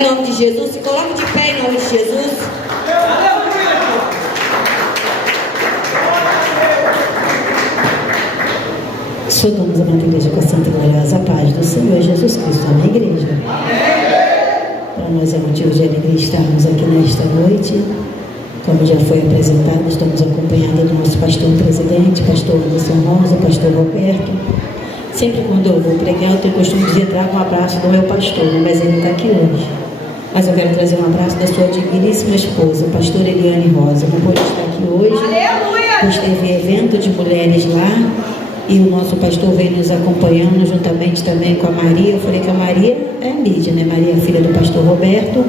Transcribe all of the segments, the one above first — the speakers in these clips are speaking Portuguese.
Em nome de Jesus, se coloque de pé em nome de Jesus. Saudamos a nossa igreja com a santa e gloriosa paz do Senhor Jesus Cristo. Amém, igreja? Para nós é motivo de alegria estarmos aqui nesta noite. Como já foi apresentado, estamos acompanhados do nosso pastor presidente, pastor Anderson Rosa, pastor Roberto. Sempre quando eu vou pregar, eu tenho o costume de dizer: trago um abraço do meu pastor, mas ele está aqui hoje. Mas eu quero trazer um abraço da sua digníssima esposa, pastora Eliane Rosa. Não pôde estar aqui hoje, pois teve evento de mulheres lá, e o nosso pastor veio nos acompanhando, juntamente também com a Maria. Eu falei que a Maria é mídia, né? Maria, filha do pastor Roberto.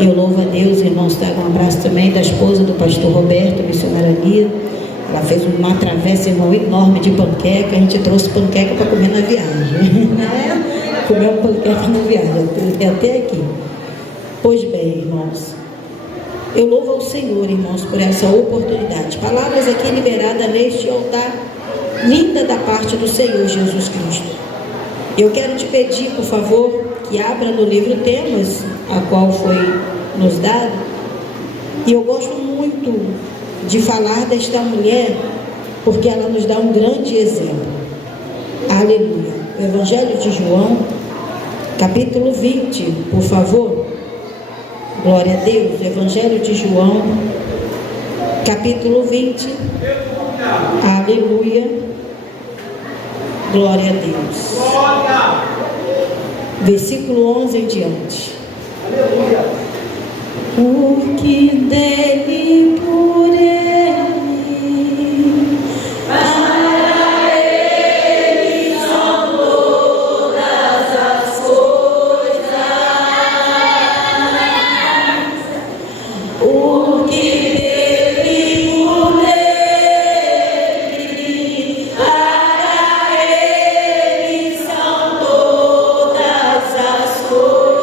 Eu louvo a Deus, irmãos, trago um abraço também da esposa do pastor Roberto, missionária Lia. Ela fez uma travessa, irmão, enorme de panqueca. A gente trouxe panqueca para comer na viagem. Comeu panqueca na viagem, até aqui. Pois bem, irmãos, eu louvo ao Senhor, irmãos, por essa oportunidade. Palavras aqui liberadas neste altar, linda da parte do Senhor Jesus Cristo. Eu quero te pedir, por favor, que abra no livro Temas, a qual foi nos dado. E eu gosto muito de falar desta mulher, porque ela nos dá um grande exemplo. Aleluia. O Evangelho de João, capítulo 20, por favor. Glória a Deus. Evangelho de João, capítulo 20. Aleluia. Glória a Deus. Versículo 11 em diante. Aleluia. Porque dele, por ele, para ele são todas as coisas. Porque dele, por ele, para ele são todas as coisas.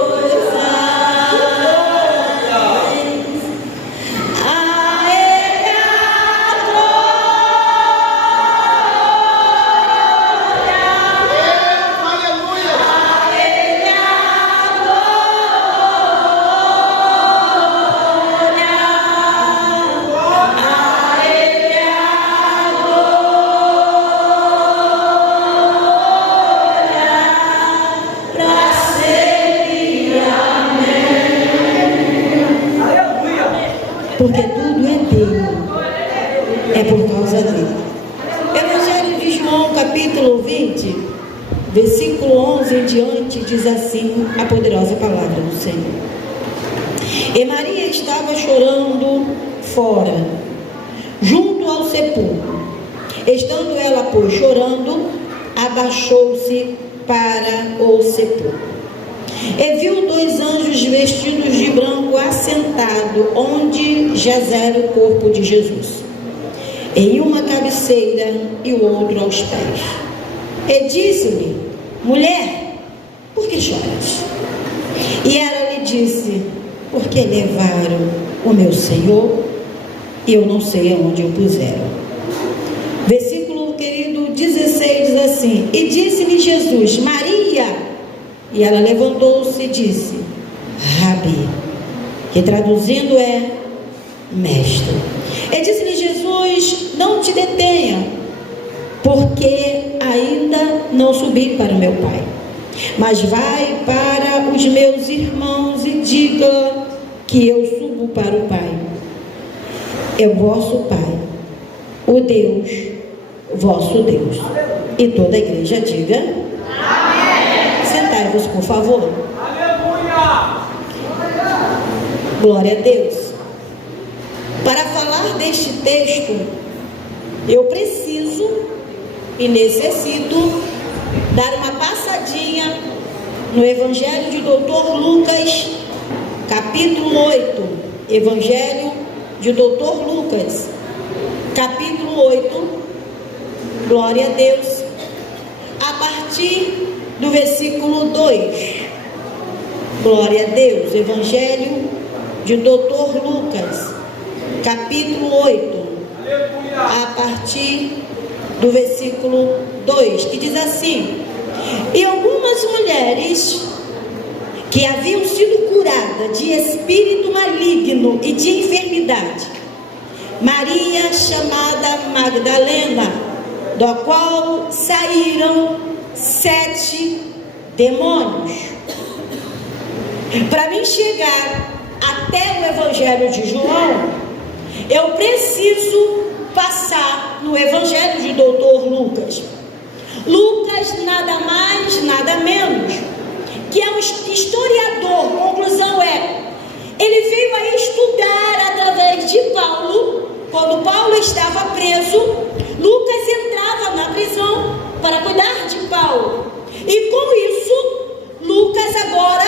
Porque tudo é dele, é por causa dele. Evangelho de João, capítulo 20, versículo 11 em diante, diz assim a poderosa palavra do Senhor. E Maria estava chorando fora, junto ao sepulcro. Estando ela, pois, chorando, abaixou-se para o sepulcro. E viu dois anjos vestidos de branco assentado onde jazera o corpo de Jesus, em uma cabeceira e o outro aos pés. E disse-lhe: mulher, por que choras? E ela lhe disse: porque levaram o meu Senhor e eu não sei aonde o puseram. Versículo querido 16 diz assim: e disse-lhe Jesus: Maria. E ela levantou-se e disse: Rabi, que traduzindo é mestre. E disse-lhe Jesus: não te detenha, porque ainda não subi para o meu Pai, mas vai para os meus irmãos e diga que eu subo para o Pai, é o vosso Pai, o Deus, vosso Deus. E toda a igreja diga: amém. Sentai-vos, por favor. Aleluia! Glória a Deus. Para falar deste texto, eu preciso e necessito dar uma passadinha no Evangelho de Dr. Lucas, capítulo 8. Evangelho de Dr. Lucas, capítulo 8. Glória a Deus. A partir do versículo 2. Glória a Deus. Evangelho de Dr. Lucas, capítulo 8. A partir do versículo 2, que diz assim: e algumas mulheres que haviam sido curadas purificada de espírito maligno e de enfermidade. Maria, chamada Magdalena, da qual saíram 7 demônios. Para mim chegar até o Evangelho de João, eu preciso passar no Evangelho de Dr. Lucas. Lucas nada mais, nada menos que é um historiador. Conclusão é, ele veio a estudar através de Paulo. Quando Paulo estava preso, Lucas entrava na prisão para cuidar de Paulo. E com isso, Lucas agora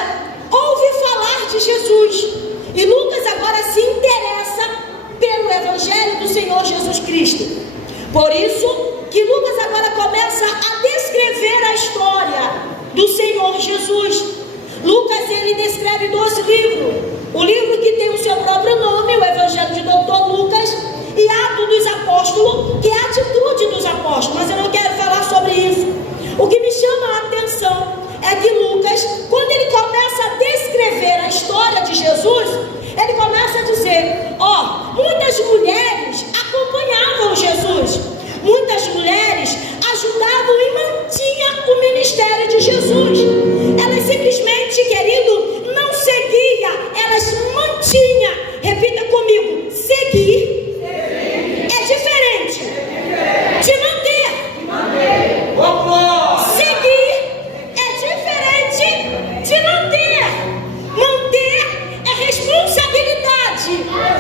ouve falar de Jesus. E Lucas agora se interessa pelo Evangelho do Senhor Jesus Cristo. Por isso que Lucas agora começa a descrever a história do Senhor Jesus. Lucas, ele descreve 2 livros. O livro que tem o seu próprio nome, o Evangelho de Dr. Lucas, e Atos dos Apóstolos, que é a atitude dos apóstolos. Mas eu não quero falar sobre isso. O que me chama a atenção é que Lucas, quando ele começa a descrever a história de Jesus, ele começa a dizer, muitas mulheres acompanhavam Jesus, muitas mulheres ajudavam e mantinham o ministério de Jesus. Elas simplesmente, querido, não seguia, elas mantinham. Repita comigo, seguir é diferente de manter. Seguir é diferente de manter. Manter é responsabilidade.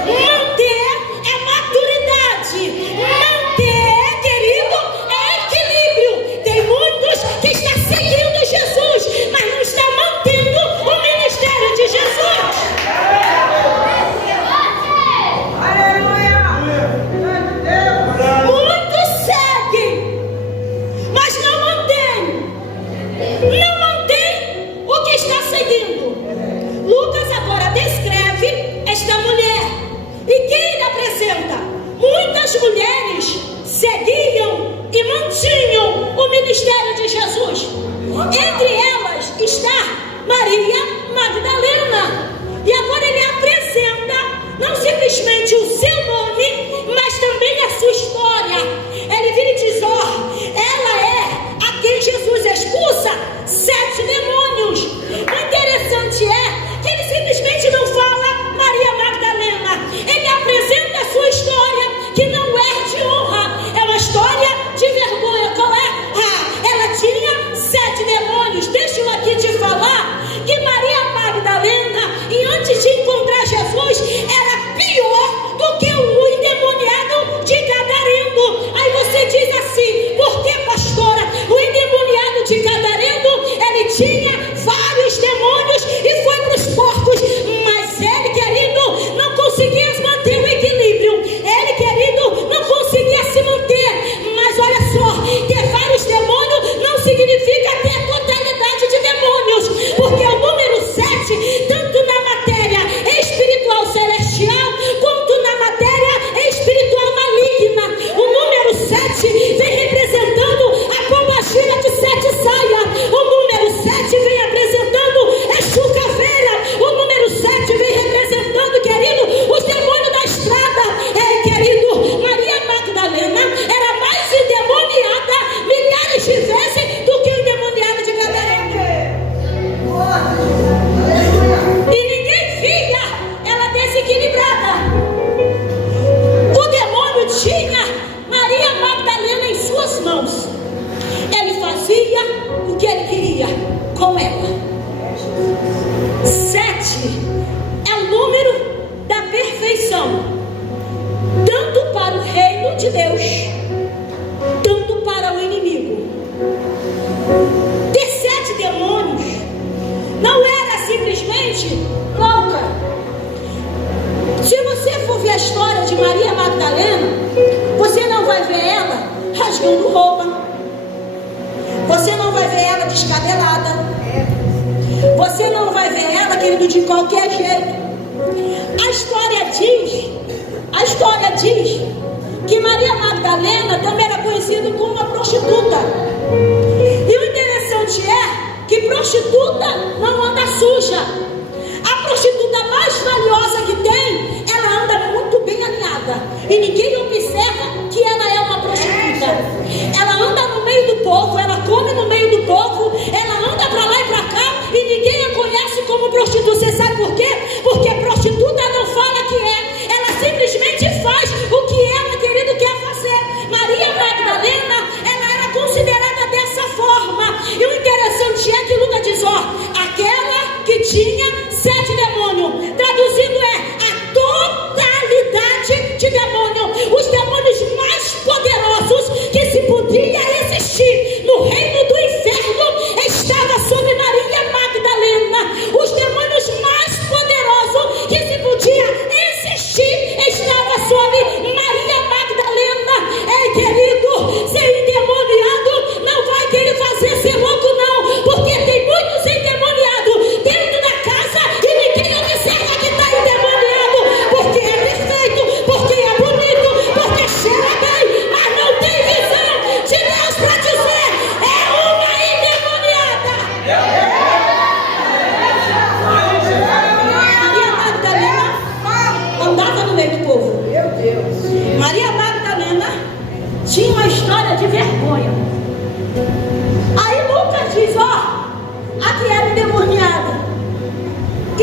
Manter é maturidade. Manter, querido, é equilíbrio. Tem muitos que estão seguindo Jesus, mas não estão mantendo o ministério de Jesus. Muitos seguem, mas não mantêm. Não mantém o que está seguindo. Lucas agora descreve esta mulher. E quem ele apresenta? Muitas mulheres seguiam e mantinham o ministério de Jesus. Entre elas está Maria Magdalena. E agora ele apresenta não simplesmente o seu nome, mas também a sua história. Ele vira e diz, ela é a quem Jesus expulsa 7 demônios. O interessante é que ele simplesmente não fala Maria Magdalena. Ele apresenta a sua história, que não é de honra, é uma história de vergonha. Qual é? Ela tinha 7 demônios. Deixa eu aqui te falar que Maria Magdalena, e antes de encontrar Jesus, era pior do que o endemoniado de Gadareno. Aí você diz assim, por que, pastora? O endemoniado de Gadareno, ele tinha vários demônios e foi para os porcos, mas ele, querido, não conseguia manter o equilíbrio. Ele, querido, não conseguia se manter. Mas olha só, ter vários demônios não significa ter a totalidade de demônios, porque o número 7, tanto na matéria espiritual celestial, quanto na matéria espiritual maligna, o número 7 vem representando a pombagira de 7 saias. O número 7 vem apresentando a chucaveira. O número 7 vem representando, querido, os demônios da estrada. Querido, Maria Magdalena era mais endemoniada milhares de vezes do que o endemoniado de Gadareno. E ninguém via ela desequilibrada. O demônio tinha Maria Magdalena em suas mãos. Ele fazia o que ele queria com ela. 7 é o número da perfeição, tanto para o reino de Deus, tanto para o inimigo. Ter 7 demônios não era simplesmente louca. Se você for ver a história de Maria Magdalena, você não vai ver ela rasgando roupa, você não vai ver ela descabelada, você não vai ver ela, querido, de qualquer jeito. A história diz que Maria Magdalena também era conhecida como uma prostituta. E o interessante é que prostituta não anda suja. A prostituta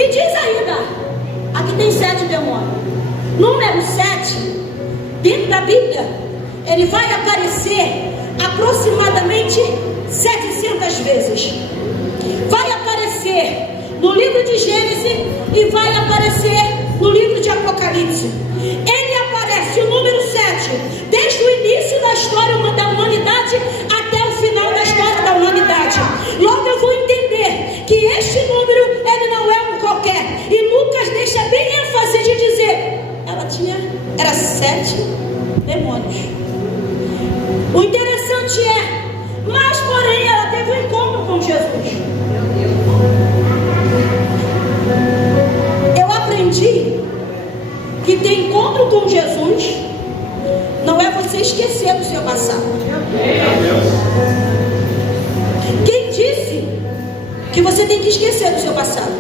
E diz ainda, aqui tem 7 demônios. Número 7, dentro da Bíblia, ele vai aparecer aproximadamente 700 vezes. Vai aparecer no livro de Gênesis e vai aparecer no livro de Apocalipse. Ele aparece, o número 7, desde o início da história da humanidade até o final da história da humanidade. Logo eu vou entender que este número, ele não é um qualquer. E Lucas deixa bem ênfase de dizer, era 7 demônios. O interessante é, mas porém ela teve um encontro com Jesus. Eu aprendi que ter encontro com Jesus não é você esquecer do seu passado. Quem disse que você tem que esquecer do seu passado?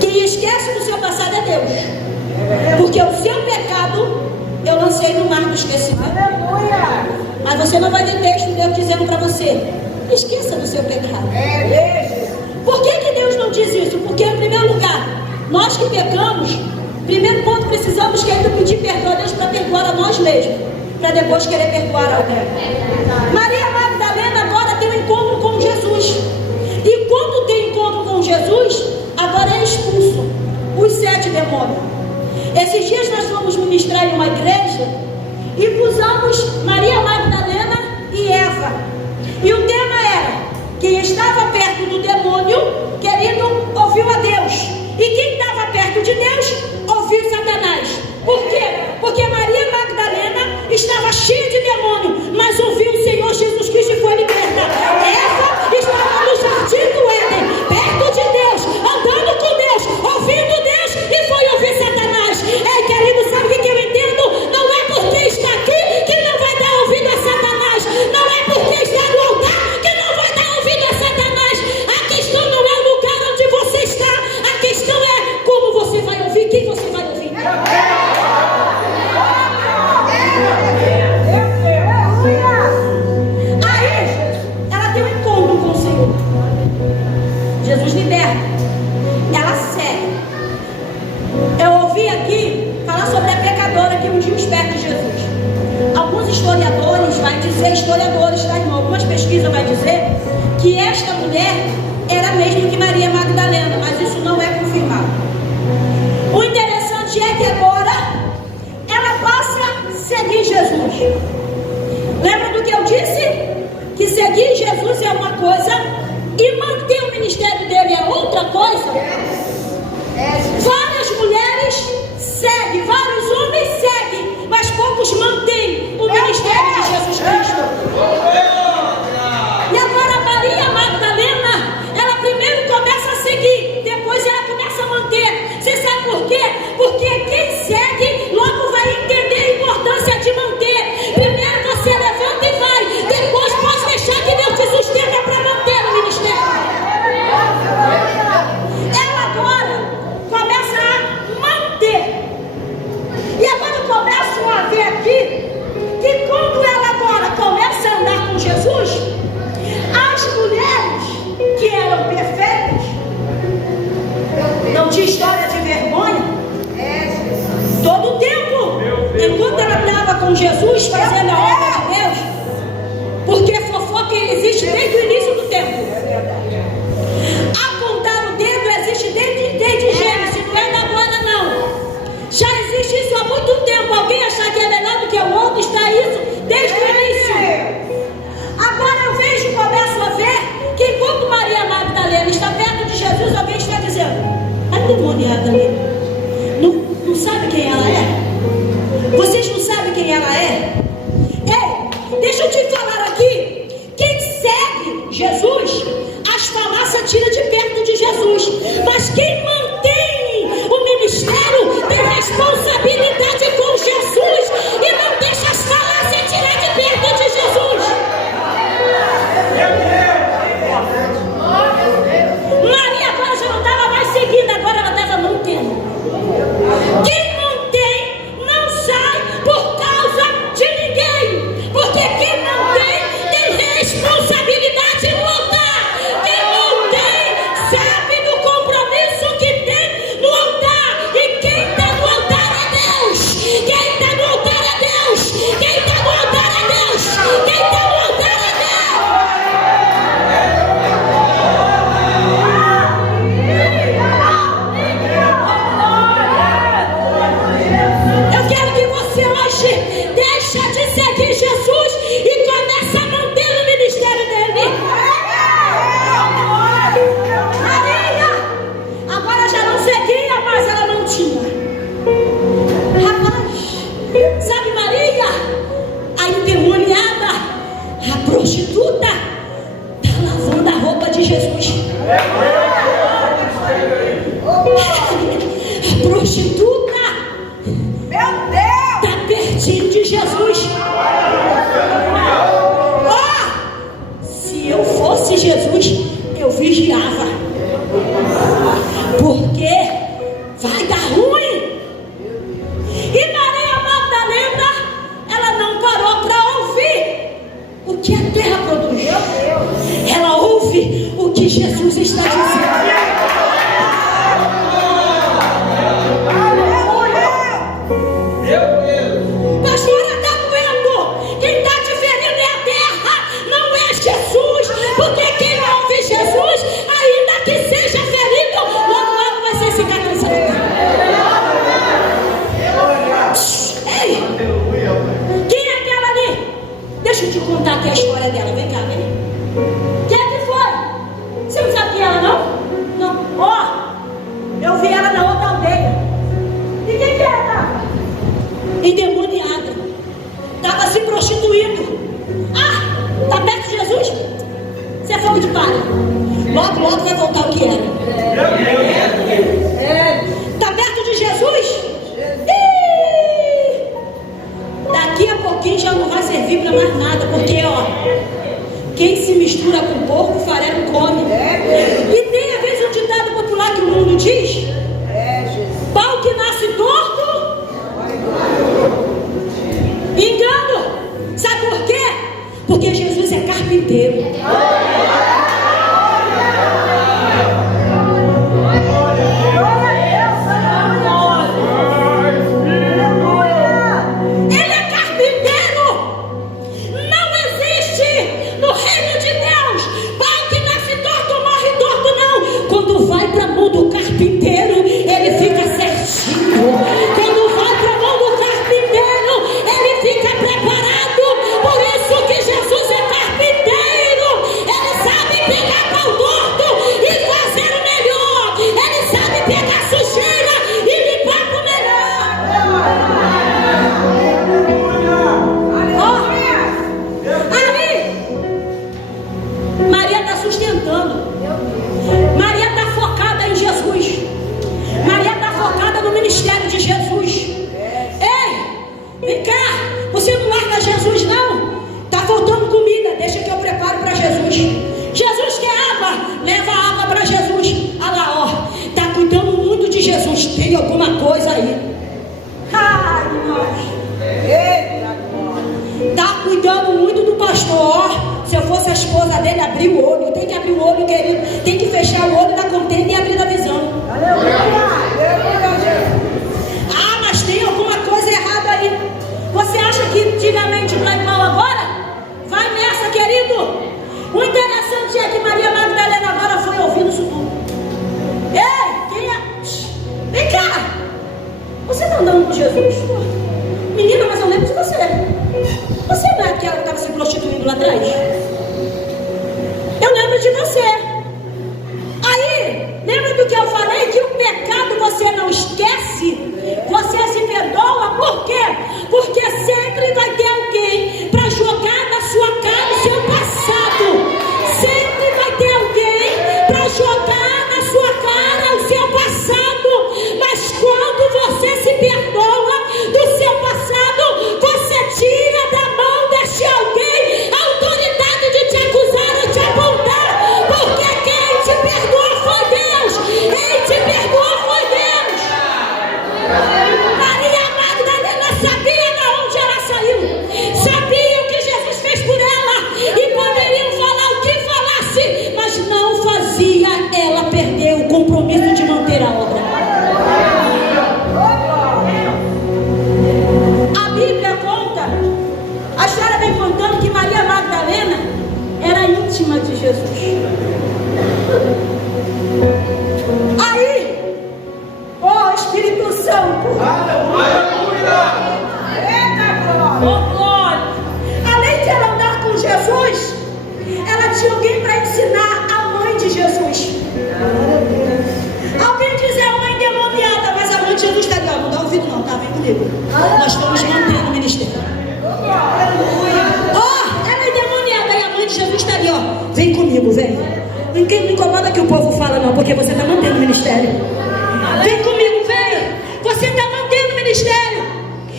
Quem esquece do seu passado é Deus. Porque o seu pecado eu lancei no mar do esquecimento. Mas você não vai ver texto de Deus dizendo para você, esqueça do seu pecado. Por que Deus não diz isso? Porque em primeiro lugar, nós que pecamos, primeiro ponto, precisamos pedir perdão a Deus para perdoar a nós mesmos, para depois querer perdoar alguém. Maria Magdalena agora tem um encontro com Jesus. E quando tem encontro com Jesus, agora é expulso os 7 demônios. Esses dias nós fomos ministrar em uma igreja e usamos Maria Magdalena e Eva. E o tema era, quem estava perto do demônio, querido, ouviu a Deus. E quem estava perto de Deus, ouviu Satanás. Por quê? Porque Maria Magdalena estava cheia de demônio, mas ouviu o Senhor Jesus Cristo e foi liberta. Eva estava no jardim do Éden, perto de Deus, andando com Deus, ouvindo Deus e foi ouvir Satanás. Ei, querido, sabe o que eu entendo? Não é porque está aqui que não vai dar ouvido a Satanás. Não é porque está no altar que não vai dar ouvido a Satanás. A questão não é o lugar onde você está. A questão é como você vai ouvir, quem você vai ouvir. Aí, ela tem um encontro com o Senhor. Jesus liberta. Ela segue. Eu ouvi aqui falar sobre a pecadora que um dia os pés de Jesus. Alguns historiadores vai dizer, tá, em algumas pesquisas vai dizer que esta mulher era mesmo que Maria Magdalena, mas isso não é confirmado. O interessante é que agora ela passa a seguir Jesus. Lembra do que eu disse? Que seguir Jesus é uma coisa e manter o ministério dele é outra coisa. Várias mulheres seguem, vários homens seguem, mas poucos mantêm o ministério de Jesus Cristo. E agora Maria Magdalena, ela primeiro começa a seguir, depois ela começa a manter. Você sabe por quê? Porque quem segue logo vai entender a importância de manter. Primeiro você levanta e vai, depois pode deixar que Deus te sustenta para manter o ministério. Ela agora começa a manter. E agora eu começo a ver aqui que quando ela agora começa a andar com Jesus, as mulheres que eram perfeitas, não tinha história de vergonha, todo o tempo, enquanto ela estava com Jesus fazendo a obra de Deus, porque fofoca existe desde o início do tempo. Apontar o dedo existe desde Gênesis, não é da agora não. Já existe isso há muito tempo. Alguém achar que é melhor do que o outro, está isso desde o início. Agora eu vejo, começo a ver que enquanto Maria Magdalena está perto de Jesus, alguém está dizendo, a demoniada ali, não sabe quem ela é? Vocês não sabem quem ela é? Ei, deixa eu te falar aqui, quem segue Jesus, as falácias tira de perto de Jesus, mas quem mantém o ministério tem responsabilidade com Jesus e não deixa as falácias tirar de perto de Jesus. Maria agora já não estava mais seguindo, agora ela estava mantendo. Quem mantém não sai por causa de ninguém, porque quem mantém conseguia, mas ela não tinha. Rapaz, sabe Maria? A endemoniada, a prostituta, está lavando a roupa de Jesus. A prostituta, meu Deus, está pertinho de Jesus. Se eu fosse Jesus, eu vigiava, porque vai dar ruim. E Maria Madalena, ela não parou para ouvir o que a terra produz. Ela ouve o que Jesus está dizendo. Pastora, está doendo. Quem está te ferindo é a terra, não é Jesus. Porque quem ouve Jesus, ainda que seja ferido, logo vai ser cicatrizado. Ei, quem é aquela ali? Deixa eu te contar aqui a história dela. Vem cá, vem. Quem é que foi? Você não sabe quem é ela, não? Não. Ó, eu vi ela na outra aldeia. E quem que era? Endemoniada. Estava se prostituindo. Ah, tá perto de Jesus? Você é fogo de palha. Logo vai voltar o que era. Tá perto de Jesus? Daqui a pouquinho já não vai servir para mais nada. Porque, ó, quem se mistura com porco, farelo come. E tem às vezes um ditado popular que o mundo diz: pau que nasce torto, engano. Sabe por quê? Porque Jesus é carpinteiro. Ele é carpinteiro. Não existe no reino de Deus pau que nasce torto, morre torto, não. Quando vai para a mão do carpinteiro, ele fica certinho. Quando vai para a mão do carpinteiro, ele fica preparado. Por isso que Jesus é carpinteiro. Ele sabe pegar pau torto e fazer o melhor. Ele sabe pegar sujeira e limpar o melhor. Aí, Maria está sustentando. Maria está focada em Jesus. Maria está focada no ministério de Jesus. Ei, vem cá. Você não larga Jesus, não? Está faltando comida, deixa que eu preparo para Jesus. Jesus quer água, leva água para Jesus. Olha lá, ó, está cuidando muito de Jesus. Tem alguma coisa aí. Ai, irmãos. Está cuidando muito do pastor. Se eu fosse a esposa dele, abrir o olho. Tem que abrir o olho, querido. Tem que fechar o olho da contenda e abrir a visão. Ah, mas tem alguma coisa errada aí. Você acha que antigamente não é igual agora? Vai nessa, querido. O interessante é que Maria Madalena agora foi ouvindo isso tudo. Ei, quem é? Vem cá. Você está andando com Jesus? Menina, mas eu lembro de você. Você não é aquela que estava se prostituindo lá atrás? Eu lembro de você. Aí, lembra do que eu falei? Que o pecado você não esquece, você se perdoa. Por quê? Porque sempre vai ter alguém para jogar na sua cara o seu passado. Sempre vai ter alguém para jogar na sua cara o seu passado. Mas quando você se perdoa do seu passado, você tira da mão deste alguém a autoridade de Jesus está ali, ó, não dá ouvido não, tá? Vem comigo. Nós vamos manter no ministério. Ó, ela é endemoniada e a mãe de Jesus está ali, ó. Vem comigo, vem. Ninguém me incomoda que o povo fala não, porque você está mantendo o ministério. Vem comigo, vem. Você está mantendo o ministério.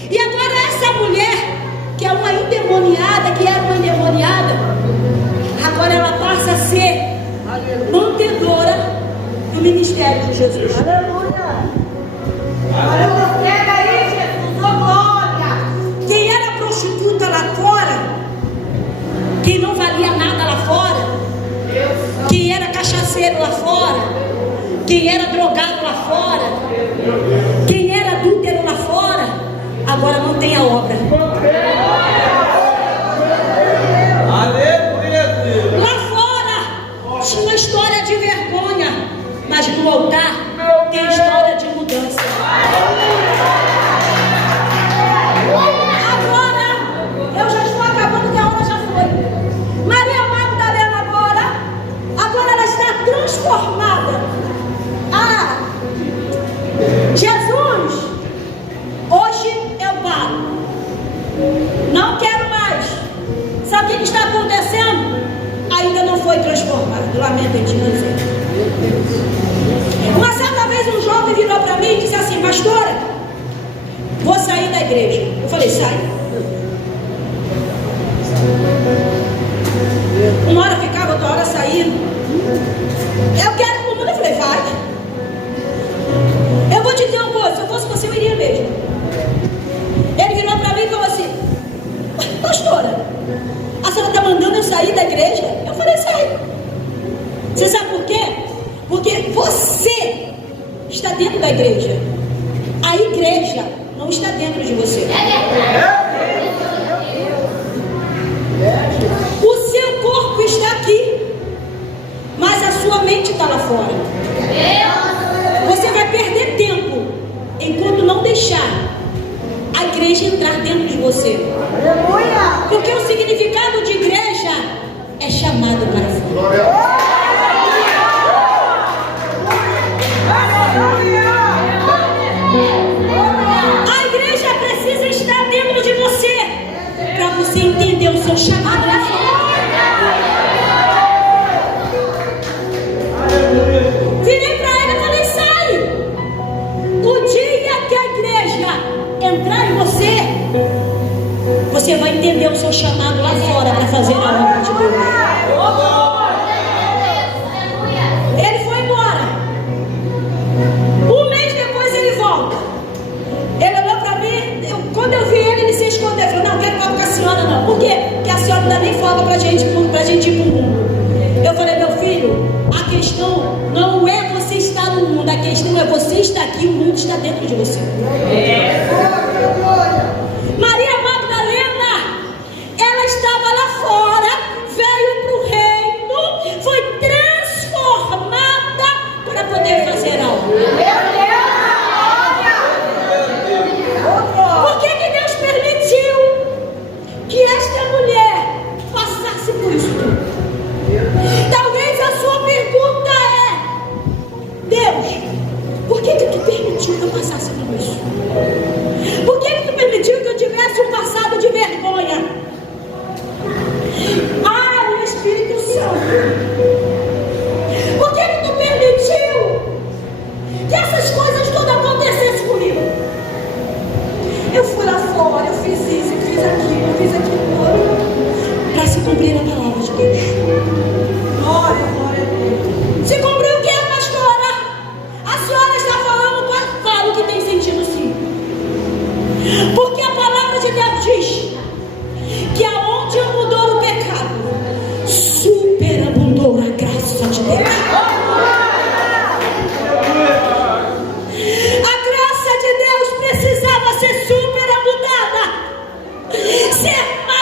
E agora essa mulher, que é uma endemoniada, que era uma endemoniada, agora ela passa a ser mantedora do ministério de Jesus. Pega aí, Jesus, ô glória. Quem era prostituta lá fora, quem não valia nada lá fora, quem era cachaceiro lá fora, quem era drogado lá fora, quem era adúltero lá fora, agora não tem a obra. Lá fora tinha uma história de vergonha, mas no altar tem história de mudança. Agora, eu já estou acabando, que a hora já foi. Maria Magdalena agora ela está transformada. Ah, Jesus, hoje eu paro. Não quero mais. Sabe o que está acontecendo? Ainda não foi transformado. Lamento em te dizer. Uma certa vez um jovem virou para mim e disse assim: pastora, vou sair da igreja. Eu falei: sai. Uma hora ficava, outra hora saindo. Eu quero pro mundo. Eu falei: vai. Eu vou te dizer uma coisa: se eu fosse você, eu iria mesmo. Ele virou para mim e falou assim: pastora, a senhora está mandando eu sair da igreja? Eu falei: sai. Você sabe por quê? Porque você está dentro da igreja. A igreja não está dentro de você. O seu corpo está aqui, mas a sua mente está lá fora. Você vai perder tempo enquanto não deixar a igreja entrar dentro de você. Porque o significado de igreja é chamado para fora. A igreja precisa estar dentro de você, para você entender o seu chamado lá fora. Virei para ele e falei: sai. O dia que a igreja entrar em você, você vai entender o seu chamado lá fora para fazer a obra de Deus. Ele foi embora. Um mês depois ele volta. Ele olhou para mim. Quando eu vi ele, ele se escondeu. Eu falei: não, quero falar com a senhora não. Por quê? Porque a senhora não dá nem folga para gente ir para o mundo. Eu falei: meu filho, a questão não é você estar no mundo. A questão é você estar aqui, o mundo está dentro de você. Maria Magdalena, ela estava lá fora, veio para o reino, foi transformada para poder fazer algo. Por que Deus permitiu que esta mulher passasse por isso tudo? Talvez a sua pergunta é: Deus, por que tu permitiu que eu passasse por isso? Por que tu permitiu que eu tivesse um passado de vergonha? Ah, Espírito Santo, por que tu permitiu que essas coisas todas acontecessem comigo? Eu fui lá fora, eu fiz isso, eu fiz aquilo, para se cumprir a palavra de Deus. Glória a Deus. Se cumpriu o que, pastora? A senhora está falando, fala o que tem sentido, sim. Porque a palavra de Deus diz que aonde abundou o pecado, superabundou a graça de Deus. A graça de Deus precisava ser superabundada, ser mais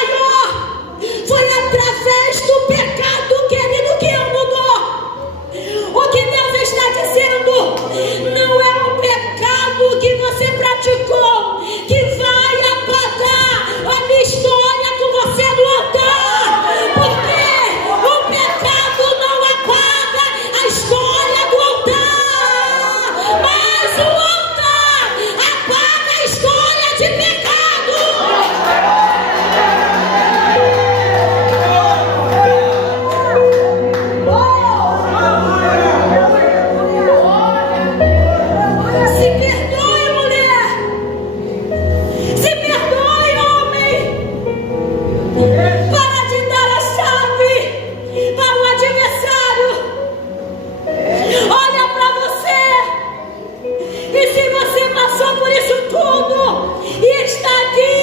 passou por isso tudo e está aqui.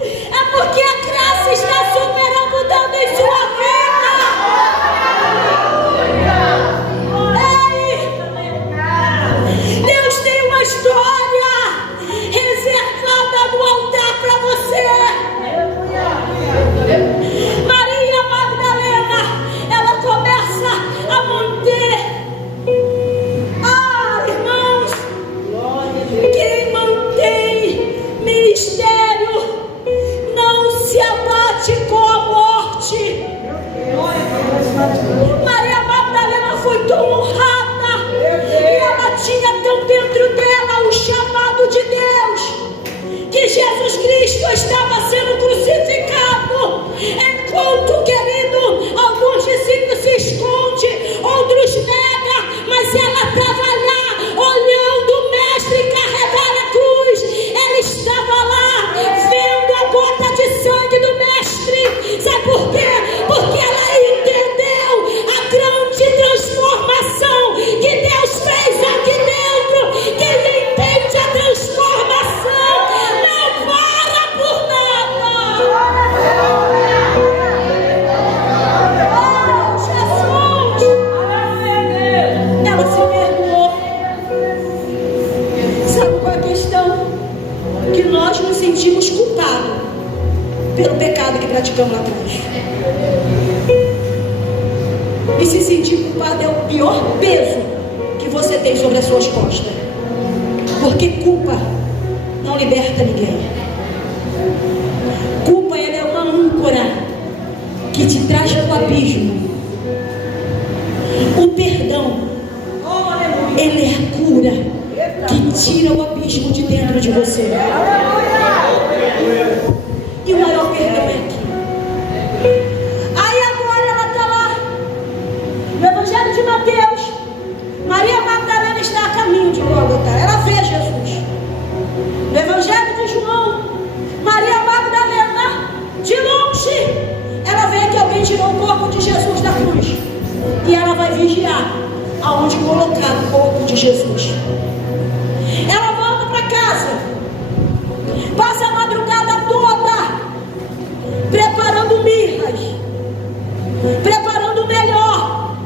É porque a graça está superabundando em sua vida. Ei, Deus tem uma história reservada no altar para você. Maria Magdalena, ela começa a manter. Irmãos, quem mantém ministério não se abate com a morte. Maria Magdalena foi tão honrada e ela tinha tão dentro dela o chamado de Deus, que Jesus Cristo estava sendo crucificado. Enquanto, querido, alguns discípulos se escondem, outros negam, mas ela estava lá olhando o mestre carregar a cruz. Ela estava lá vendo a gota de sangue do mestre. Sabe por quê? Porque ela entendeu a grande transformação que Deus fez aqui dentro. Quem entende a transformação não para por nada. Oh, Jesus! Ela se perdoou. Sabe qual é a questão? Que nós nos sentimos culpados pelo pecado que praticamos lá atrás. E se sentir culpado é o pior peso que você tem sobre as suas costas. Porque culpa não liberta ninguém. Culpa, ela é uma âncora que te traz para o abismo. O perdão, ele é a cura que tira o abismo de dentro de você. E o maior perdão é aqui. Aí agora ela está lá no Evangelho de Mateus. Maria Magdalena está a caminho de Gólgota. Ela vê Jesus. No Evangelho de João, Maria Magdalena, de longe, ela vê que alguém tirou o corpo de Jesus da cruz. E ela vai vigiar aonde colocar o corpo de Jesus. Ela volta para casa, passa a madrugada toda preparando mirras, preparando o melhor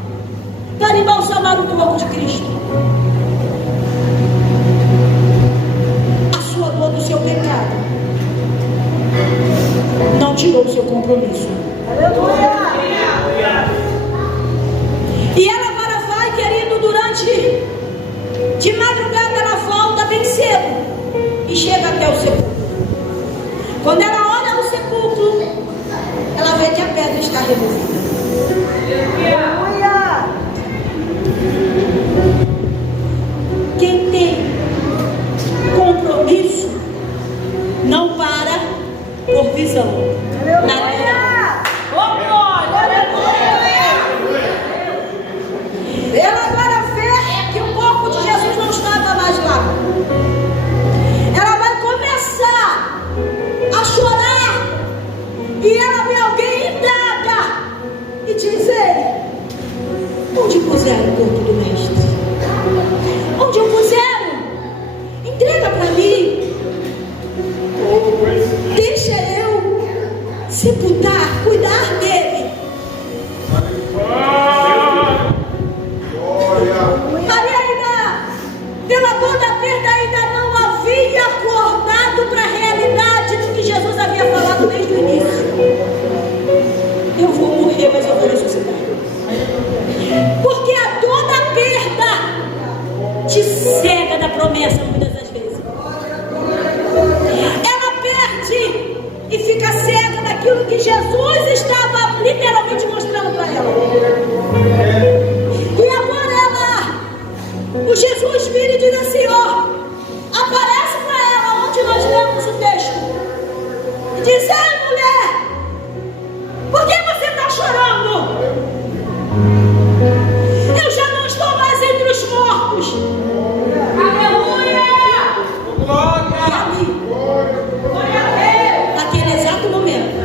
para embalsamar o corpo de Cristo. A sua dor do seu pecado não tirou o seu compromisso. E ela agora vai, querido, de madrugada ela volta bem cedo e chega até o sepulcro. Quando ela olha no sepulcro, ela vê que a pedra está removida. Quem tem compromisso não para por visão. Ela agora vê que o corpo de Jesus não estava mais lá. Ela vai começar a chorar e ela vê alguém indaga e diz: ei, onde puseram o corpo do mestre? Onde o puseram? Entrega para mim. Deixa eu sepultar, cuidar dele. Maria ainda, pela dor da perda, ainda não havia acordado para a realidade do que Jesus havia falado desde o início. Eu vou morrer, mas eu vou ressuscitar. Porque a dor da perda te cega da promessa muitas das vezes. Ela perde e fica cega daquilo que Jesus estava literalmente mostrando para ela. E agora o Jesus vira e diz assim: ó, aparece para ela onde nós lemos o texto e diz: ei, mulher, por que você está chorando? Eu já não estou mais entre os mortos. Aleluia! Glória! E ali, naquele exato momento,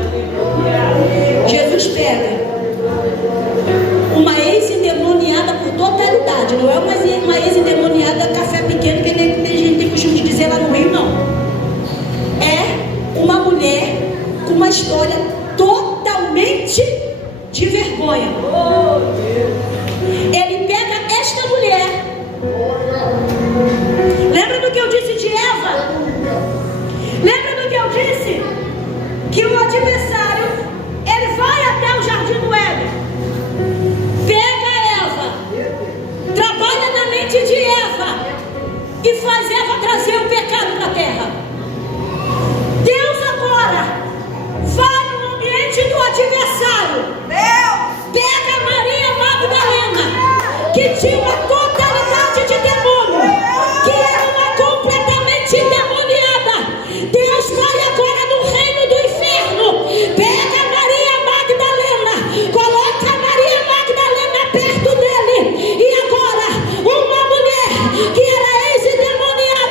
e faz Eva trazer o pecado para a terra. Deus agora vai no ambiente do adversário. Pega Maria Magdalena, que tinha uma totalidade de demônio, que era uma completamente endemoniada. Deus vai agora no reino do inferno. Pega Maria Magdalena, coloca Maria Magdalena perto dele. E agora, uma mulher que era ex-endemoniada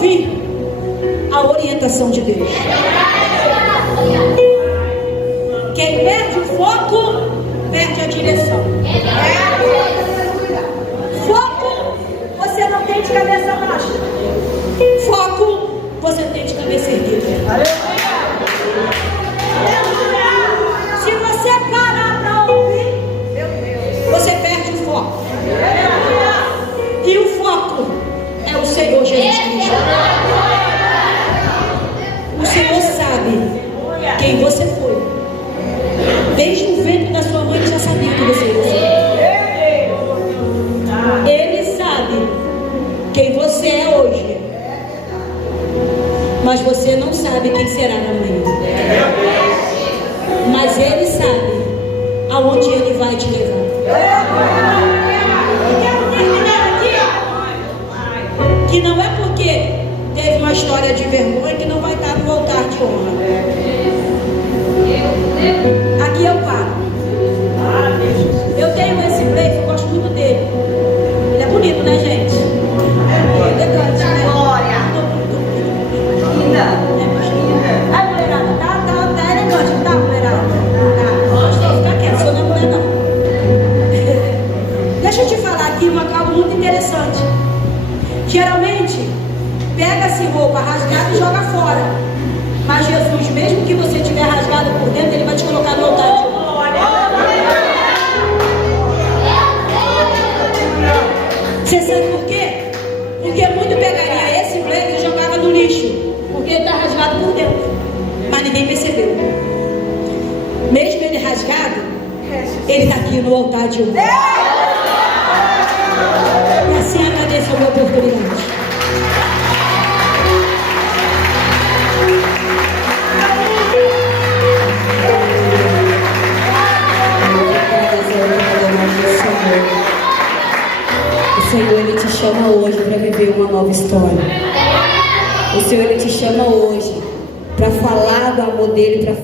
ouvir a orientação de Deus. Quem perde o foco, perde a direção. Foco, você não tem de cabeça baixa. Foco, você tem de cabeça erguida. Se você parar para ouvir, você perde o foco. E o foco é o Senhor Jesus Cristo. O Senhor sabe quem você foi. Desde o ventre da sua mãe ele já sabia que você ia ser. Ele sabe quem você é hoje. Mas você não sabe quem será amanhã. Mas Ele sabe aonde Ele vai te levar. Eu quero terminar aqui, que não é porque teve uma história de vergonha que não vai estar no altar de honra. Aqui eu paro. Eu tenho esse play, eu gosto muito dele. Ele é bonito, né, gente? É elegante, né? Ai, mulherada, tá elegante, não tá, mulherada? Tá, fica quieto, sou não é mulher não. Deixa eu te falar aqui algo muito interessante. Geralmente, pega-se roupa rasgada e joga fora. Mas Jesus, mesmo que você tiver rasgado por dentro, Ele vai te colocar no altar de honra. Você sabe por quê? Porque muito pegaria esse blazer e jogava no lixo. Porque ele está rasgado por dentro. Mas ninguém percebeu. Mesmo ele rasgado, ele está aqui no altar de honra. E assim agradeço a minha oportunidade. O Senhor, Ele te chama hoje para viver uma nova história. O Senhor, Ele te chama hoje para falar do amor dEle, para